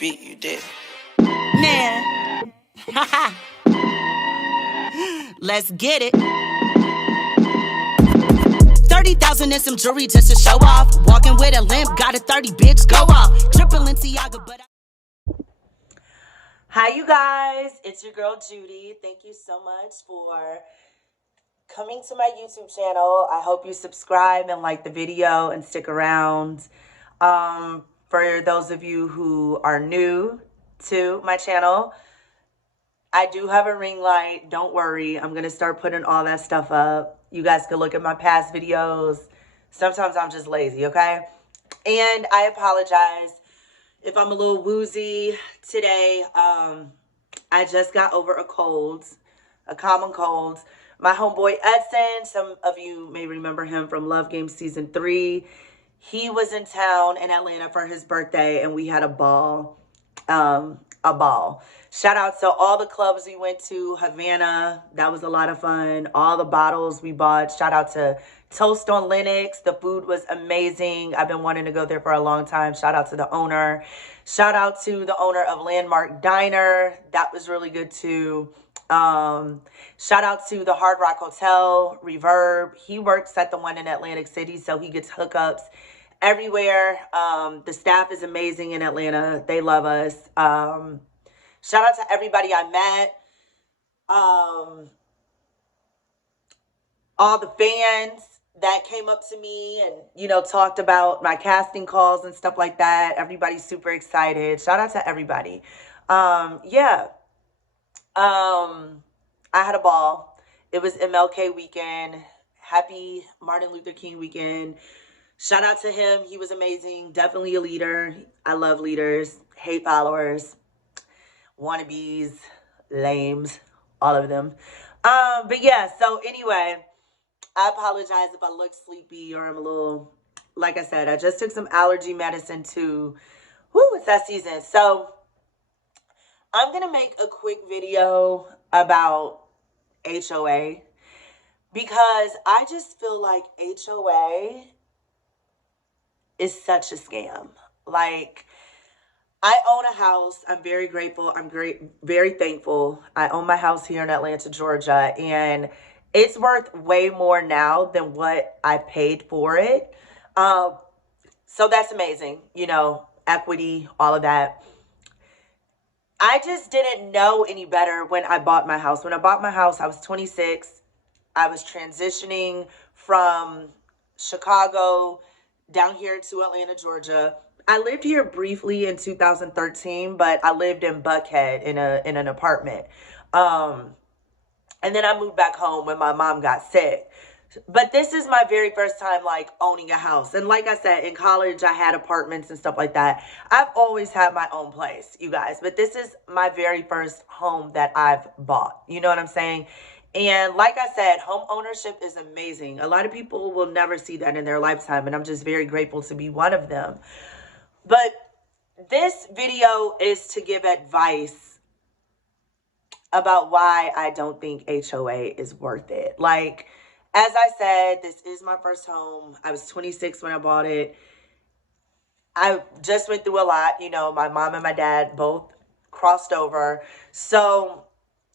beat, you did. Man. Let's get it. 30,000 and some jewelry just to show off. Walking with a limp, got a 30, bitch, go off. Triple Balenciaga, but Hi, you guys. It's your girl, Judy. Thank you so much for coming to my YouTube channel. I hope you subscribe and like the video and stick around. For those of you who are new to my channel, I do have a ring light. Don't worry. I'm going to start putting all that stuff up. You guys can look at my past videos. Sometimes I'm just lazy, okay? And I apologize if I'm a little woozy today. I just got over a cold, a common cold. My homeboy Edson, some of you may remember him from Love Game Season 3. He was in town in Atlanta for his birthday, and we had a ball. Shout out to all the clubs we went to. Havana, that was a lot of fun. All the bottles we bought. Shout out to Toast on Lennox. The food was amazing. I've been wanting to go there for a long time. Shout out to the owner. Shout out to the owner of Landmark Diner. That was really good too. Shout out to the Hard Rock Hotel, Reverb. He works at the one in Atlantic City, so he gets hookups everywhere. The staff is amazing in Atlanta. They love us. Shout out to everybody I met. All the fans that came up to me and, you know, talked about my casting calls and stuff like that. Everybody's super excited. Shout out to everybody. Yeah. I had a ball. It was MLK weekend. Happy Martin Luther King weekend. Shout out to him. He was amazing. Definitely a leader. I love leaders. Hate followers. Wannabes. Lames. All of them. But yeah, so anyway, I apologize if I look sleepy or I'm a little, like I said, I just took some allergy medicine too. It's that season. So I'm going to make a quick video about HOA because I just feel like HOA is such a scam. Like, I own a house. I'm very grateful. I'm very thankful. I own my house here in Atlanta, Georgia, and it's worth way more now than what I paid for it. So that's amazing. You know, equity, all of that. I just didn't know any better when I bought my house. When I bought my house, I was 26. I was transitioning from Chicago down here to Atlanta, Georgia. I lived here briefly in 2013, but I lived in Buckhead in an apartment. And then I moved back home when my mom got sick. But this is my very first time, like, owning a house. And like I said, in college, I had apartments and stuff like that. I've always had my own place, you guys. But this is my very first home that I've bought. You know what I'm saying? And like I said, home ownership is amazing. A lot of people will never see that in their lifetime. And I'm just very grateful to be one of them. But this video is to give advice about why I don't think HOA is worth it. Like, as I said, this is my first home. I was 26 when I bought it. I just went through a lot. You know, my mom and my dad both crossed over. So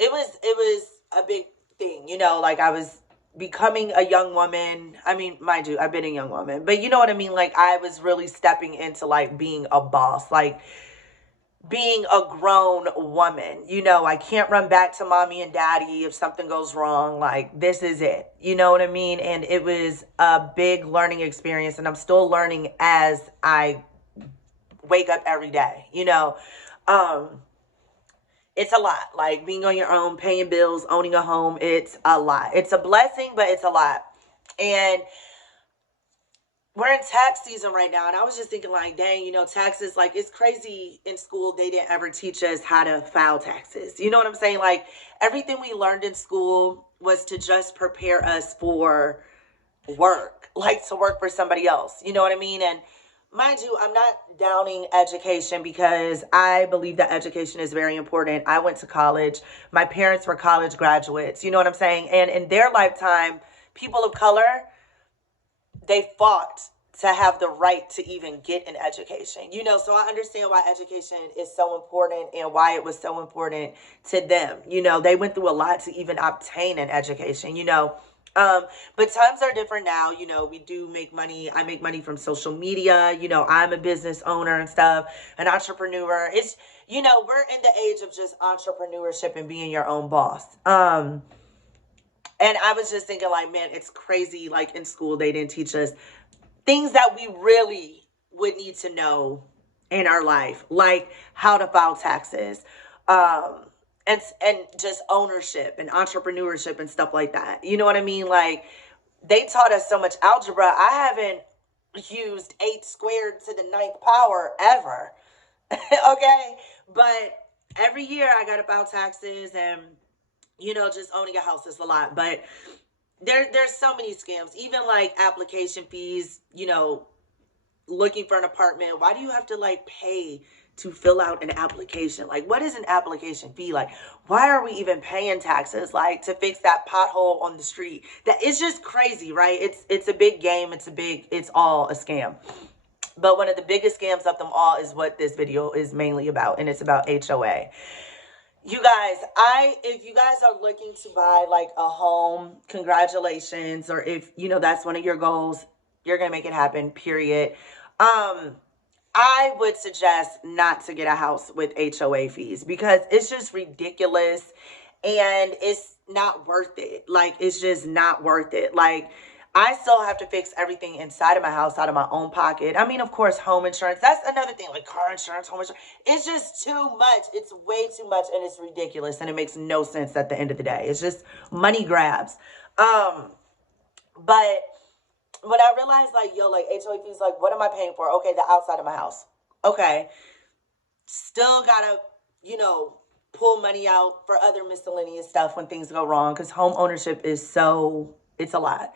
it was a big thing, you know, like I was becoming a young woman. I mean, mind you, I've been a young woman, but you know what I mean? Like, I was really stepping into, like, being a boss, like being a grown woman. You know, I can't run back to mommy and daddy if something goes wrong. Like, this is it. You know what I mean? And it was a big learning experience, and I'm still learning as I wake up every day, you know. It's a lot. Like, being on your own, paying bills, owning a home, it's a lot. It's a blessing, but it's a lot. And we're in tax season right now, and I was just thinking, like, dang, you know, taxes, like, it's crazy. In school, they didn't ever teach us how to file taxes. You know what I'm saying? Like, everything we learned in school was to just prepare us for work, like to work for somebody else. You know what I mean? And mind you, I'm not downing education because I believe that education is very important. I went to college. My parents were college graduates. You know what I'm saying? And in their lifetime, people of color, they fought to have the right to even get an education. So I understand why education is so important and why it was so important to them. They went through a lot to even obtain an education. But times are different now. We do make money. I make money from social media. I'm a business owner and stuff, an entrepreneur. It's, we're in the age of just entrepreneurship and being your own boss. And I was just thinking, like, man, it's crazy. Like, in school, they didn't teach us things that we really would need to know in our life, like how to file taxes, and just ownership and entrepreneurship and stuff like that. You know what I mean? Like, they taught us so much algebra. I haven't used 8 squared to the 9th power ever. Okay? But every year I got to file taxes, and just owning a house is a lot. But there's so many scams, even like application fees, looking for an apartment. Why do you have to like pay to fill out an application? Like, what is an application fee? Like, why are we even paying taxes, like, to fix that pothole on the street? That is just crazy, right? It's a big game. It's all a scam. But one of the biggest scams of them all is what this video is mainly about, and it's about HOA. You guys, if you guys are looking to buy like a home, congratulations. Or if, that's one of your goals, you're going to make it happen, period. I would suggest not to get a house with HOA fees, because it's just ridiculous and it's not worth it. Like, it's just not worth it. Like, I still have to fix everything inside of my house out of my own pocket. I mean, of course, home insurance. That's another thing, like car insurance, home insurance. It's just too much. It's way too much, and it's ridiculous, and it makes no sense at the end of the day. It's just money grabs. But when I realized, like, like HOA fees, like, what am I paying for? Okay, the outside of my house. Okay. Still gotta, pull money out for other miscellaneous stuff when things go wrong, because home ownership is it's a lot.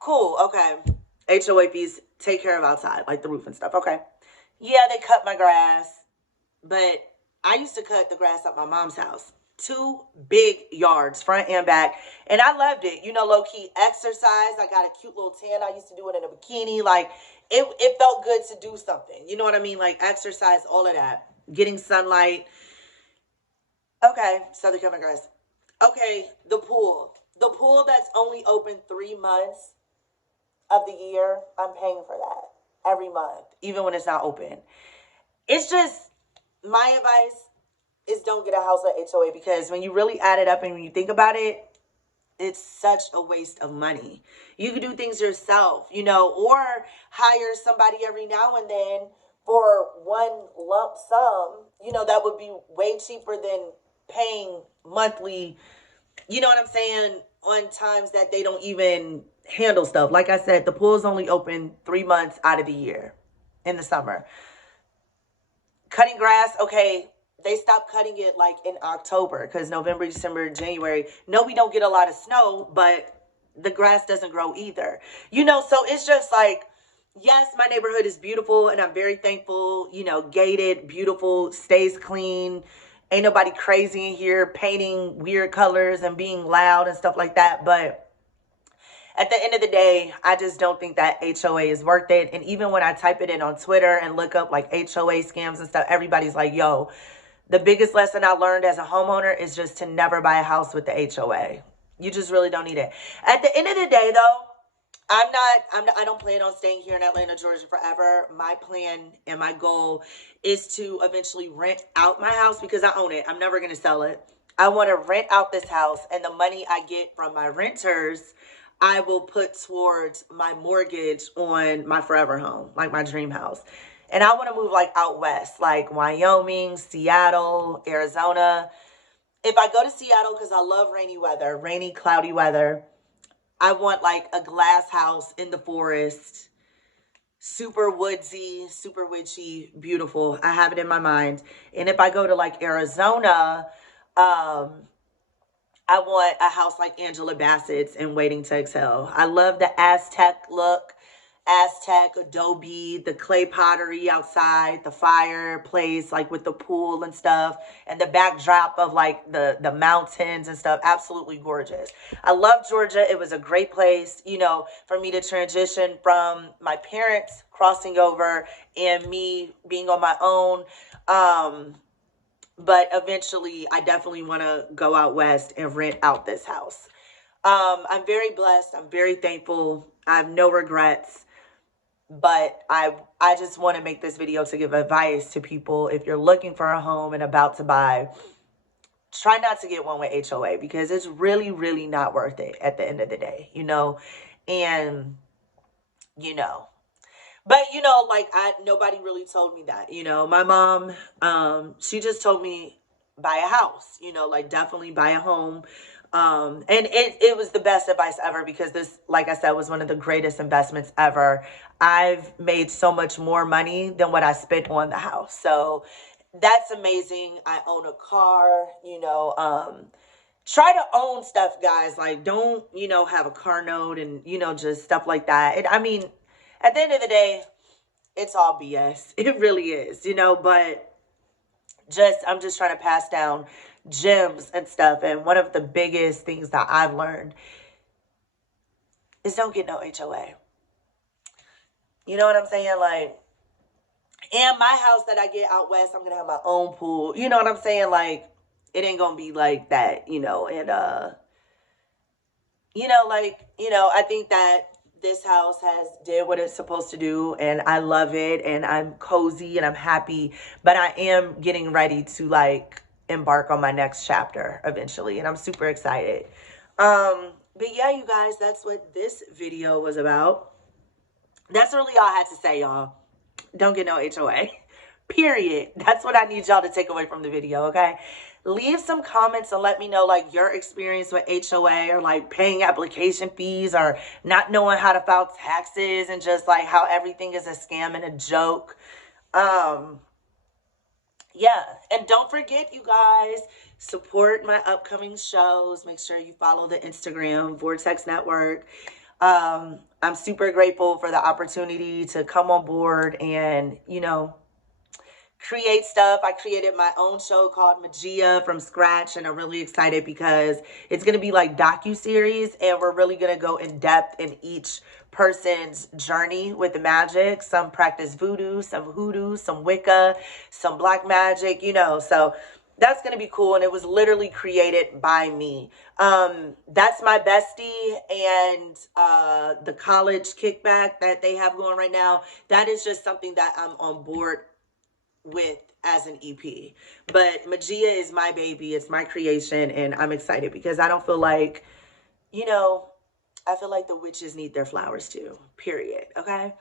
Cool, okay. HOA fees, take care of outside, like the roof and stuff. Okay. Yeah, they cut my grass, but I used to cut the grass at my mom's house. 2 big yards, front and back, and I loved it. Low-key exercise. I got a cute little tan. I used to do it in a bikini. Like, it felt good to do something. You know what I mean? Like, exercise, all of that. Getting sunlight. Okay, so they cut my grass. Okay, the pool. The pool that's only open 3 months of the year, I'm paying for that every month, even when it's not open. It's just, my advice is don't get a house at HOA, because when you really add it up and when you think about it, it's such a waste of money. You could do things yourself, or hire somebody every now and then for one lump sum, that would be way cheaper than paying monthly, you know what I'm saying, on times that they don't even handle stuff. Like I said, the pool's only open 3 months out of the year in the summer. Cutting grass, okay, they stopped cutting it like in October, because November, December, January, no, we don't get a lot of snow, but the grass doesn't grow either. So it's just like, yes, my neighborhood is beautiful, and I'm very thankful, gated, beautiful, stays clean. Ain't nobody crazy in here painting weird colors and being loud and stuff like that. But at the end of the day, I just don't think that HOA is worth it. And even when I type it in on Twitter and look up like HOA scams and stuff, everybody's like, yo, the biggest lesson I learned as a homeowner is just to never buy a house with the HOA. You just really don't need it. At the end of the day, though, I don't plan on staying here in Atlanta, Georgia forever. My plan and my goal is to eventually rent out my house, because I own it. I'm never going to sell it. I want to rent out this house, and the money I get from my renters, I will put towards my mortgage on my forever home, like my dream house. And I want to move like out west, like Wyoming, Seattle, Arizona. If I go to Seattle, because I love rainy, cloudy weather, I want like a glass house in the forest, super woodsy, super witchy, beautiful. I have it in my mind. And if I go to like Arizona, I want a house like Angela Bassett's in Waiting to Exhale. I love the Aztec look. Aztec, adobe, the clay pottery outside, the fireplace, like with the pool and stuff, and the backdrop of like the mountains and stuff. Absolutely gorgeous. I love Georgia. It was a great place, you know, for me to transition from my parents crossing over and me being on my own. But eventually I definitely want to go out west and rent out this house. I'm very blessed. I'm very thankful. I have no regrets. But I just want to make this video to give advice to people. If you're looking for a home and about to buy, try not to get one with HOA, because it's really, really not worth it at the end of the day, you know? And, you know, but, you know, like, nobody really told me that, you know. My mom, she just told me buy a house, you know, like, definitely buy a home. And it was the best advice ever, because this, like I said, was one of the greatest investments ever. I've made so much more money than what I spent on the house. So that's amazing. I own a car, you know. Try to own stuff, guys. Like, don't, you know, have a car note and, you know, just stuff like that. I mean, at the end of the day, it's all BS. It really is, you know, but I'm just trying to pass down gems and stuff. And one of the biggest things that I've learned is don't get no HOA. You know what I'm saying? Like, and my house that I get out west, I'm going to have my own pool. You know what I'm saying? Like, it ain't going to be like that, you know. And, you know, like, you know, I think that this house did what it's supposed to do, and I love it, and I'm cozy and I'm happy, but I am getting ready to like embark on my next chapter eventually, and I'm super excited. But yeah, you guys, that's what this video was about. That's really all I had to say, y'all. Don't get no HOA. Period. That's what I need y'all to take away from the video, okay? Leave some comments and let me know, like, your experience with HOA, or like paying application fees, or not knowing how to file taxes, and just like how everything is a scam and a joke. Yeah, and don't forget, you guys, support my upcoming shows. Make sure you follow the Instagram, Vortex Network. I'm super grateful for the opportunity to come on board and, you know, create stuff. I created my own show called Magia from scratch, and I'm really excited because it's going to be like docu-series, and we're really going to go in depth in each person's journey with magic. Some practice voodoo, some hoodoo, some Wicca, some black magic, you know, so that's going to be cool. And it was literally created by me. That's my bestie, and the college kickback that they have going right now, that is just something that I'm on board with as an EP. But Magia is my baby. It's my creation, and I'm excited because I don't feel like, you know, I feel like the witches need their flowers too, period. Okay.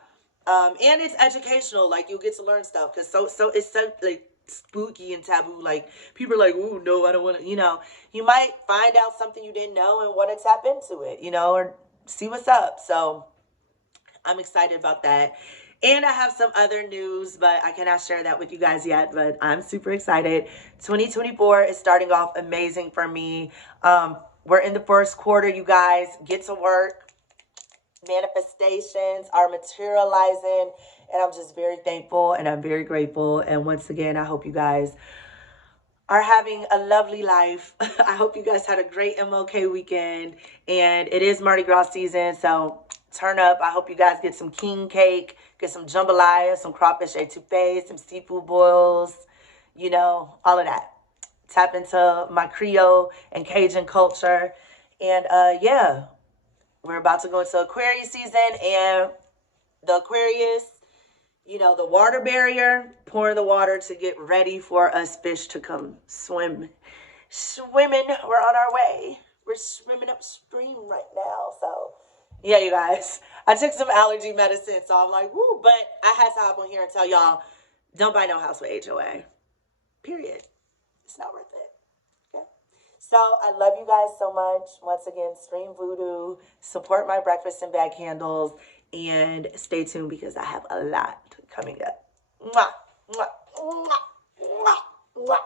And it's educational. Like, you'll get to learn stuff, because so it's so like spooky and taboo. Like, people are like, oh no, I don't want to, you know. You might find out something you didn't know and want to tap into it, you know, or see what's up. So I'm excited about that. And I have some other news, but I cannot share that with you guys yet, but I'm super excited. 2024 is starting off amazing for me. We're in the first quarter, you guys. Get to work. Manifestations are materializing, and I'm just very thankful, and I'm very grateful. And once again, I hope you guys are having a lovely life. I hope you guys had a great MLK weekend, and it is Mardi Gras season, so turn up. I hope you guys get some king cake, get some jambalaya, some crawfish etouffee, some seafood boils, you know, all of that. Tap into my Creole and Cajun culture. And yeah, we're about to go into Aquarius season, and the Aquarius, you know, the water barrier, pouring the water to get ready for us fish to come swimming. We're on our way. We're swimming upstream right now. So yeah, you guys, I took some allergy medicine, so I'm like, woo, but I had to hop on here and tell y'all, don't buy no house with HOA. Period. It's not worth it. Okay. So I love you guys so much. Once again, stream voodoo, support my breakfast and bag candles, and stay tuned because I have a lot coming up. Mwah, mwah, mwah, mwah, mwah.